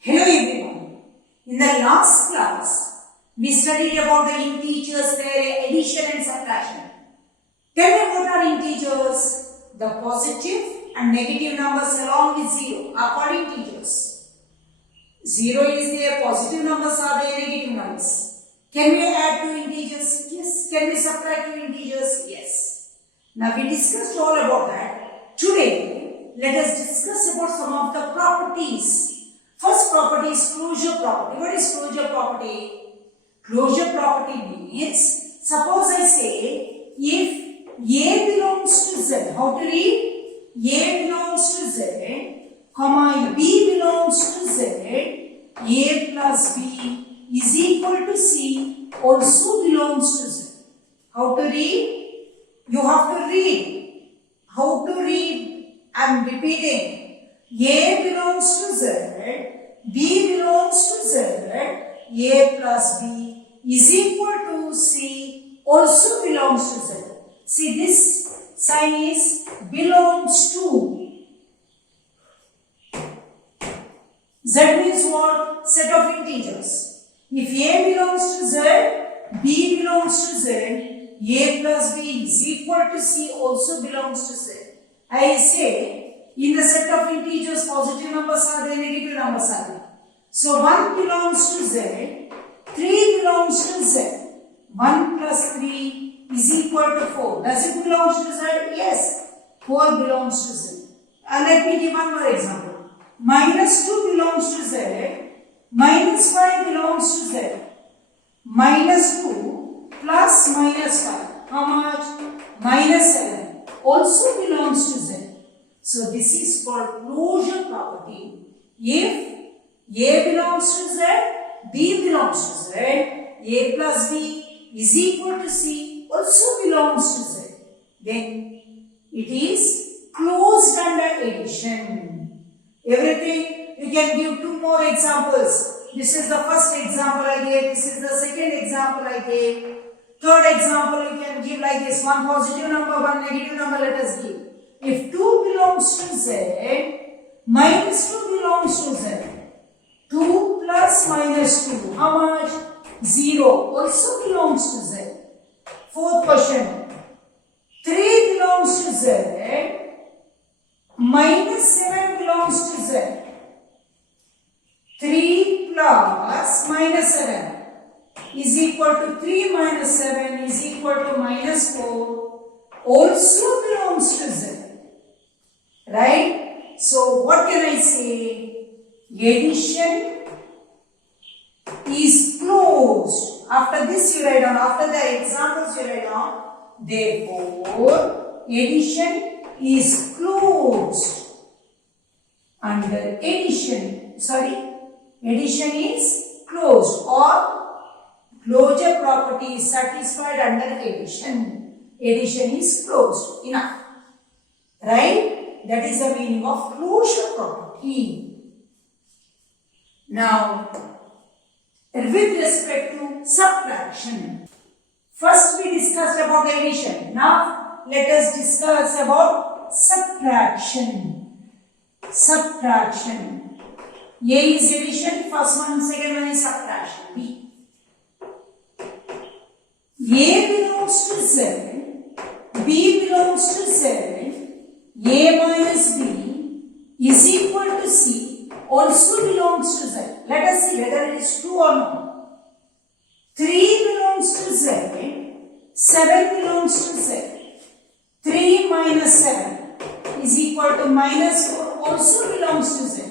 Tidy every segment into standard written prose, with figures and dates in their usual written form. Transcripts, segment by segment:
Hello everyone. In the last class, we studied about the integers, their addition and subtraction. Tell me what are integers? The positive and negative numbers along with 0 are called integers. 0 is their positive numbers, are their negative numbers. Can we add two integers? Yes. Can we subtract two integers? Yes. Now we discussed all about that. Today, let us discuss about some of the properties. First property is closure property. What is closure property? Closure property means, suppose I say, if A belongs to Z, how to read? A belongs to Z, comma B belongs to Z, A plus B is equal to C also belongs to Z. How to read? You have to read. How to read? I am repeating. A belongs to Z, B belongs to Z, A plus B is equal to C also belongs to Z. See, this sign is belongs to. Z means what? Set of integers. If A belongs to Z, B belongs to Z, A plus B is equal to C also belongs to Z. I say, in the set of integers, positive numbers are there, negative numbers are there. So 1 belongs to Z, 3 belongs to Z. 1 plus 3 is equal to 4. Does it belong to Z? Yes. 4 belongs to Z. Let me give one more example. Minus 2 belongs to Z, minus 5 belongs to Z. Minus 2 plus minus 5. How much? Minus 7 also belongs to Z. So this is called closure property. If A belongs to Z, B belongs to Z, A plus B is equal to C also belongs to Z, then it is closed under addition. Everything, you can give two more examples. This is the first example I gave, this is the second example I gave. Third example you can give like this, one positive number, one negative number, let us give. If 2 belongs to Z, minus 2 belongs to Z. 2 plus minus 2, how much? 0 also belongs to Z. Fourth question. 3 belongs to Z, minus 7 belongs to Z. 3 plus minus 7 is equal to 3 minus 7 is equal to minus 4 also belongs to Z. Right? So what can I say? Addition is closed. After this you write down, after the examples you write down. Therefore, addition is closed under addition. Addition is closed or closure property is satisfied under addition. Addition is closed. Enough. Right? That is the meaning of closure property. Now, with respect to subtraction, first we discussed about addition. Now, let us discuss about subtraction. Subtraction. A is addition, first one, second one is subtraction. B. A belongs to Z, B belongs to Z, A minus B is equal to C also belongs to Z. Let us see whether it is true or not. 3 belongs to Z, 7 belongs to Z. 3 minus 7 is equal to minus 4 also belongs to Z.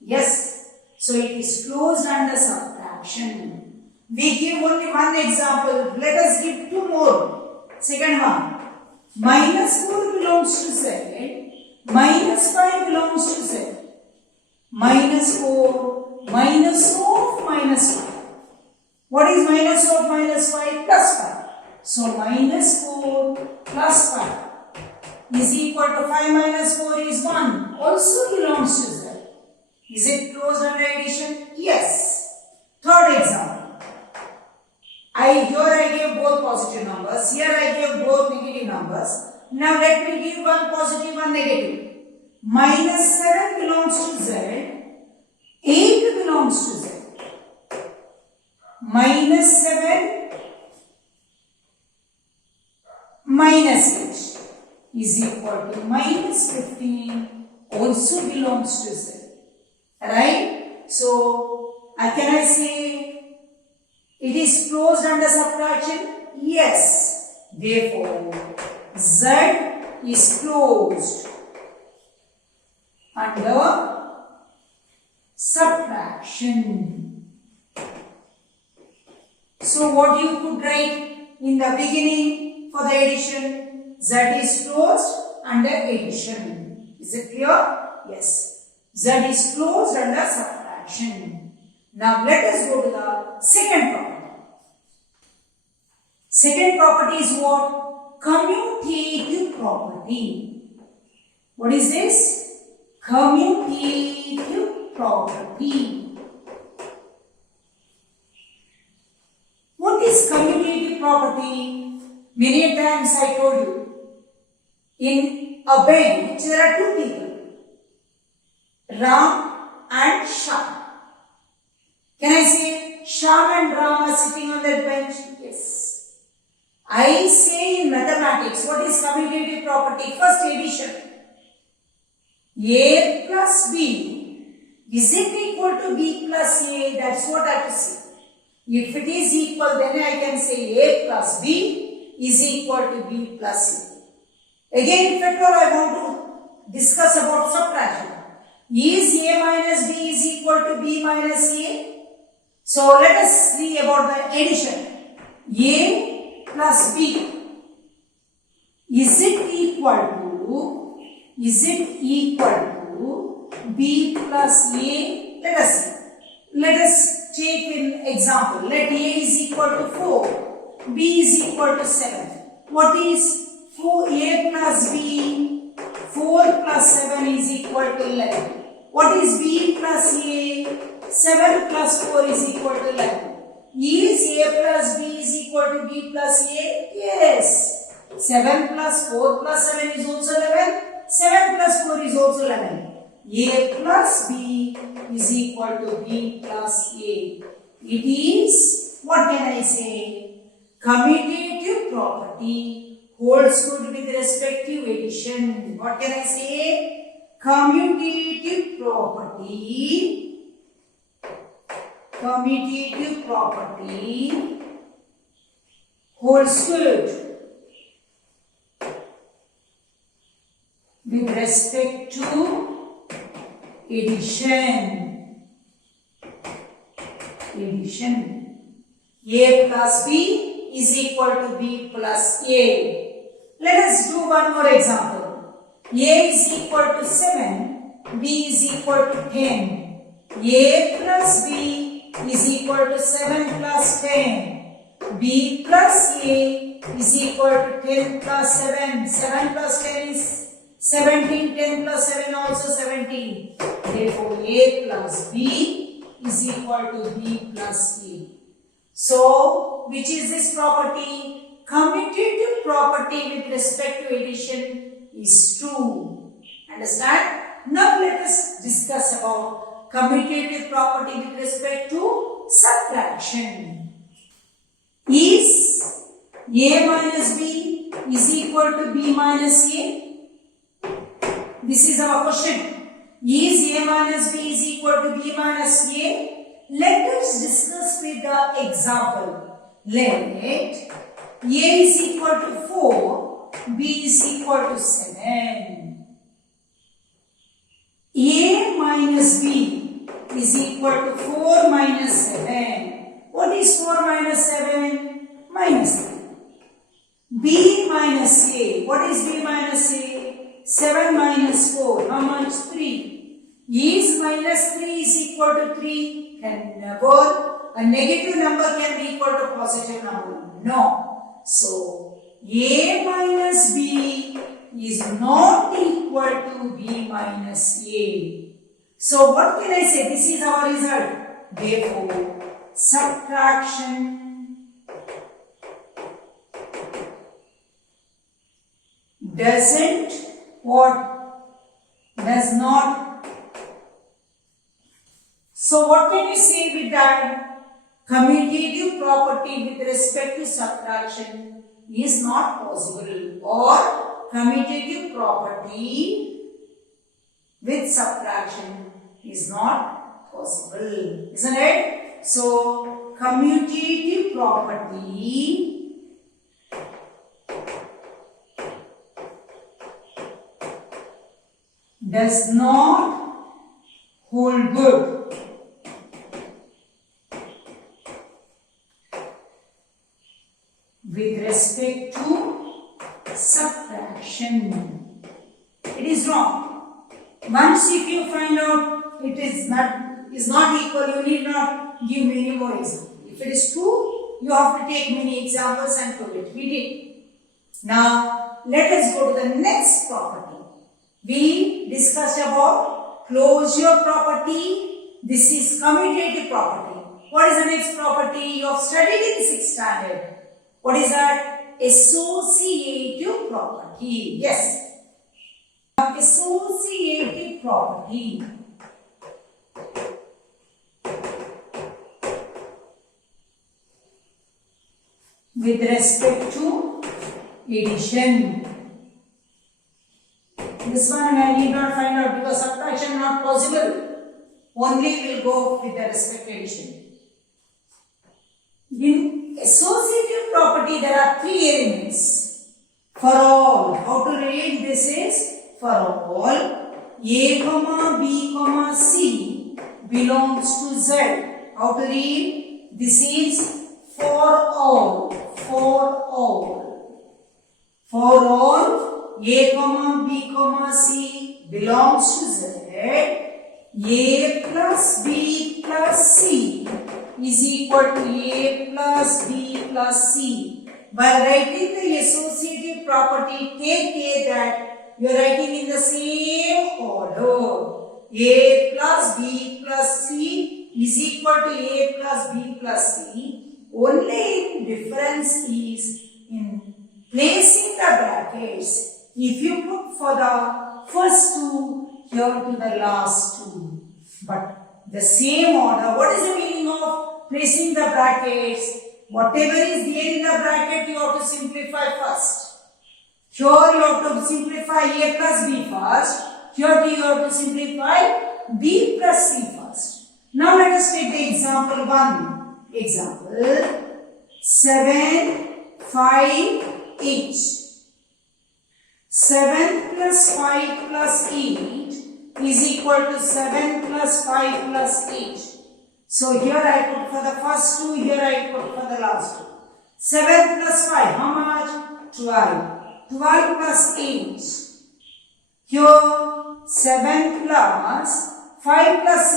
Yes. So it is closed under subtraction. We give only one example. Let us give two more. Second one. Minus 4 belongs to Z, minus 5 belongs to Z. Minus 4, minus of minus 5. What is minus of minus 5? Plus 5. So minus 4 plus 5 is equal to 5 minus 4 is 1. Also belongs to Z. Is it closed under addition? Yes. Third example. Here I gave both positive numbers. Here I gave both negative numbers. Now let me give one positive, one negative. Minus 7 belongs to Z. 8 belongs to Z. Minus 7 minus 8 is equal to minus 15 also belongs to Z. Right? So, can I say it is closed under subtraction? Yes. Therefore, Z is closed under subtraction. So, what you could write in the beginning for the addition? Z is closed under addition. Is it clear? Yes. Z is closed under subtraction. Now, let us go to the second property. Second property is what? Commutative property. What is this? Commutative property. What is commutative property? Many times I told you, in a bench there are two people, Ram and Shyam. Can I say Shyam and Ram are sitting on that bench? Yes. I say in mathematics, what is commutative property? First addition. A plus B, is it equal to B plus A? That's what I have to say. If it is equal, then I can say A plus B is equal to B plus A. Again, if at all I want to discuss about subtraction. Is A minus B is equal to B minus A? So let us see about the addition. A plus B. Is it equal to B plus A? Let us take an example. Let A is equal to 4. B is equal to 7. What is 4A plus B? 4 plus 7 is equal to 11. What is B plus A? 7 plus 4 is equal to 11. Is A plus B is equal to B plus A? Yes. 7 plus 4 plus 7 is also 11. 7 plus 4 is also 11. A plus B is equal to B plus A. It is, what can I say? Commutative property holds good with respect to addition. What can I say? Commutative property holds good with respect to addition. A plus B is equal to B plus A. Let us do one more example. A is equal to 7, B is equal to 10. A plus B is equal to 7 plus 10. B plus A is equal to 10 plus 7. 7 plus 10 is 17. 10 plus 7 also 17. Therefore, A plus B is equal to B plus A. So, which is this property? Commutative property with respect to addition is true. Understand? Now let us discuss about commutative property with respect to subtraction. Is A minus B is equal to B minus A? This is our question. Is A minus B is equal to B minus A? Let us discuss with the example. Let A is equal to 4, B is equal to 7. A minus B is equal to 4 minus 7. What is 4 minus 7? Minus 3. B minus A. What is B minus A? 7 minus 4. How much? 3. Is minus 3 is equal to 3? Can never. A negative number can be equal to positive number. No. So, A minus B is not equal to B minus A. So, what can I say? This is our result. Therefore, subtraction does not So what can you say with that? Commutative property with respect to subtraction is not possible, or commutative property with subtraction is not possible, isn't it? So commutative property does not hold good with respect to subtraction. It is wrong. Once if you find out it is not equal, you need not give many more examples. If it is true, you have to take many examples and prove it. We did. Now let us go to the next property. We discussed about closure property. This is commutative property. What is the next property you have studied in 6th standard? What is that? Associative property. Yes. Associative property. With respect to addition. This one I need not find out because subtraction not possible. Only will go with the respect to addition. In associative property, there are 3 elements. For all. How to read this is for all. A, B, C belongs to Z. How to read? This is for all. For all. For all. A, B, C belongs to Z. A plus B plus C is equal to A plus B plus C. By writing the associative property, take care that you are writing in the same order. A plus B plus C is equal to A plus B plus C. Only difference is in placing the brackets. If you put for the first 2 here to the last 2. But the same order. What is the meaning of placing the brackets? Whatever is there in the bracket, you have to simplify first. Here you have to simplify A plus B first. Here you have to simplify B plus C first. Now let us take the example 1. Example 7, 5, 8. 7 plus 5 plus 8 is equal to 7 plus 5 plus 8. So here I put for the first 2, here I put for the last 2. 7 plus 5, how much? 12. 12 plus 8. Here 7 plus 5 plus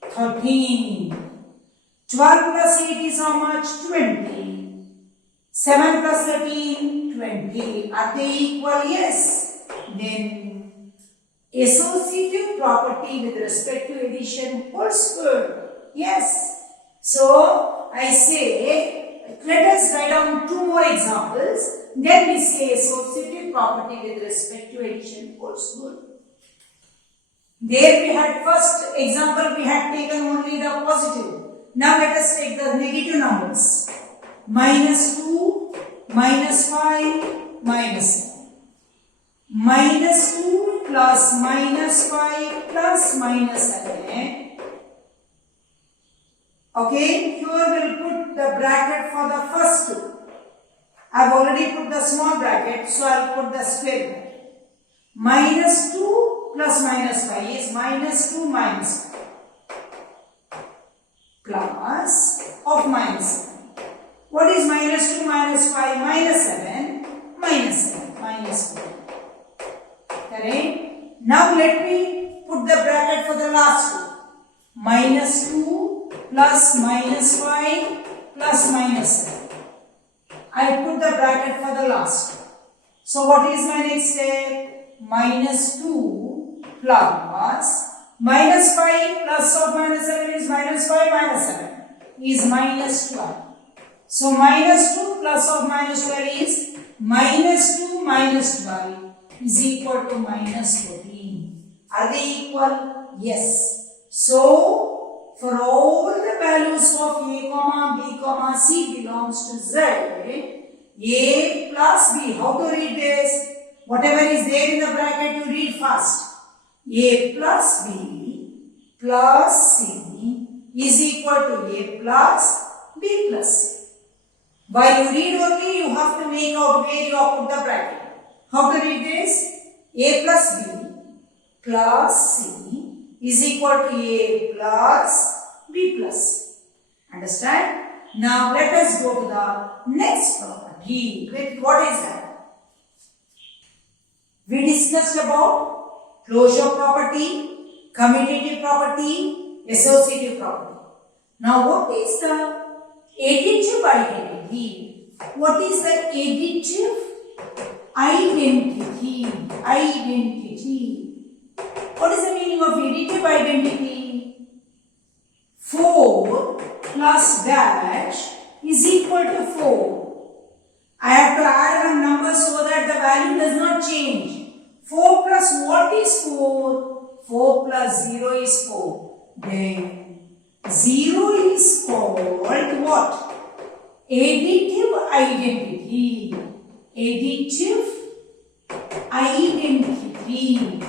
8. 13. 12 plus 8 is how much? 20. 7 plus 13, 20. Are they equal? Yes. Then associative property with respect to addition holds good. Yes. So I say, let us write down 2 more examples. Then we say associative property with respect to addition holds good. There we had first example, we had taken only the positive. Now let us take the negative numbers. Minus 2, minus 5, minus 7. Minus 2 plus minus 5 plus minus 7. Okay, here we'll put the bracket for the first 2. I've already put the small bracket, so I'll put the square bracket. Minus 2 plus minus 5 is minus 2 minus 5 plus of minus 7. What is minus 2 minus 5? Minus 7, minus 7, minus 4. Correct? Now let me put the bracket for the last 2. Minus 2 plus minus 5 plus minus 7. I put the bracket for the last 2. So what is my next step? Minus 2 plus minus 5 plus of minus 7 is minus 5 minus 7 is minus 12. So minus 2 plus of minus 12 is minus 2 minus 12 is equal to minus 14. Are they equal? Yes. So for all the values of a comma b comma c belongs to z, a plus b. How to read this? Whatever is there in the bracket, you read fast. A plus b plus c is equal to a plus b plus c. While you read only, you have to make out where you have put the bracket. How to read this? A plus b plus c is equal to a plus b plus c. Understand? Now let us go to the next property. What is that? We discussed about closure property, commutative property, associative property. Now what is the additive identity? What is the additive identity? What is the meaning of additive identity? 4 plus dash is equal to 4. I have to add one number so that the value does not change. 4 plus what is 4? 4 plus 0 is 4. Then 0 is called what? Additive identity. Additive identity.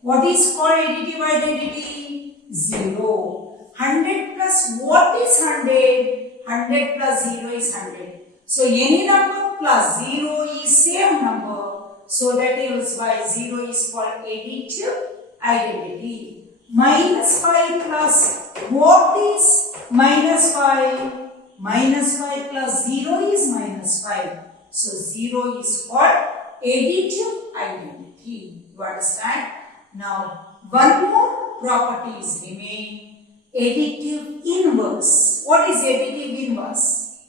What is called additive identity? 0. 100 plus what is 100? 100 plus 0 is 100. So any number plus 0 is same number. So that is why 0 is called additive identity. Minus 5 plus what is minus 5? Minus 5 plus 0 is minus 5. So 0 is called additive identity. You understand? Now one more property is remain. Additive inverse. What is additive inverse?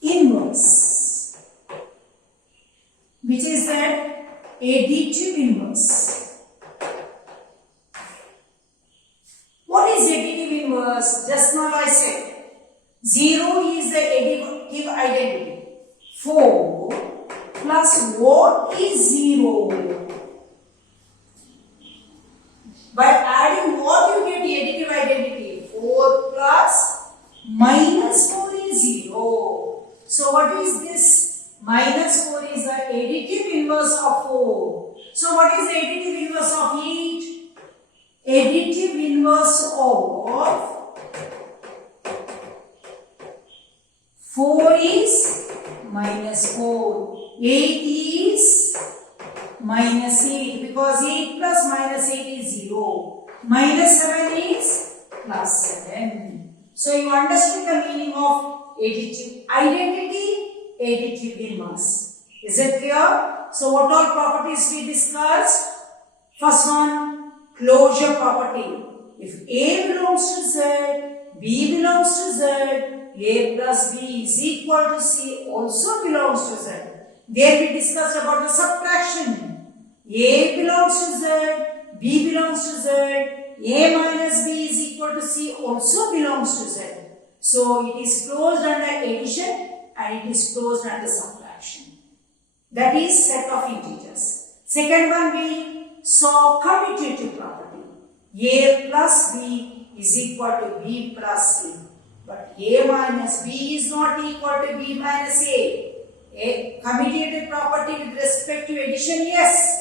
Inverse. Which is that? Additive inverse. What is additive inverse? Just now I said 0 is the additive identity. 4 plus what is 0? By adding what you get additive identity? 4 plus minus 4 is 0. So what is this? Minus 4 is the additive inverse of 4. So what is the additive inverse of each? Additive inverse of 4 is minus 4. 8 is minus 8 because 8 plus minus 8 is 0. Minus 7 is plus 7. So you understood the meaning of additive identity, additive inverse. Is it clear? So what all properties we discussed? First one, closure property. If A belongs to Z, B belongs to Z, A plus B is equal to C also belongs to Z. There we discussed about the subtraction. A belongs to Z, B belongs to Z, A minus B is equal to C also belongs to Z. So it is closed under addition and it is closed under subtraction. That is set of integers. Second one we saw commutative property. A plus B is equal to B plus C. But A minus B is not equal to B minus A. A commutative property with respect to addition, yes.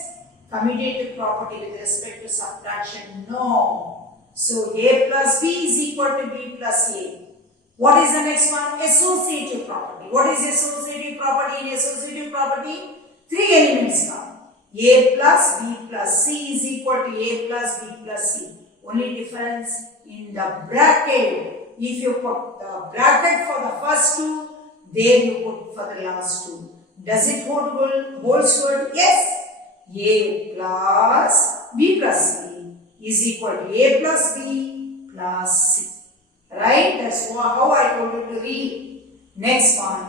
Commutative property with respect to subtraction, no. So A plus B is equal to B plus A. What is the next one? Associative property. What is associative property? In associative property, 3 elements come. A plus B plus C is equal to A plus B plus C. Only difference in the bracket. If you put the bracket for the first two, there you put for the last two. Does it holds good? Yes. A plus B plus C is equal to A plus B plus C. Right? That's how I told you to read. Next one.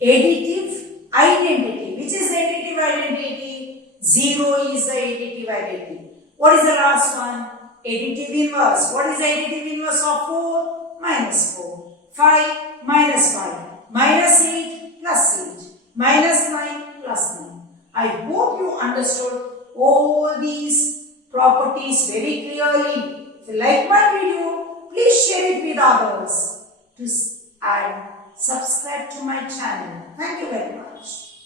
Additive identity. Which is the additive identity? 0 is the additive identity. What is the last one? Additive inverse. What is the additive inverse of 4? Minus 4. 5 minus 5. Minus 8 plus 8. Minus 9 plus 9. I hope you understood all these properties very clearly. If you like my video, please please share it with others and subscribe to my channel. Thank you very much.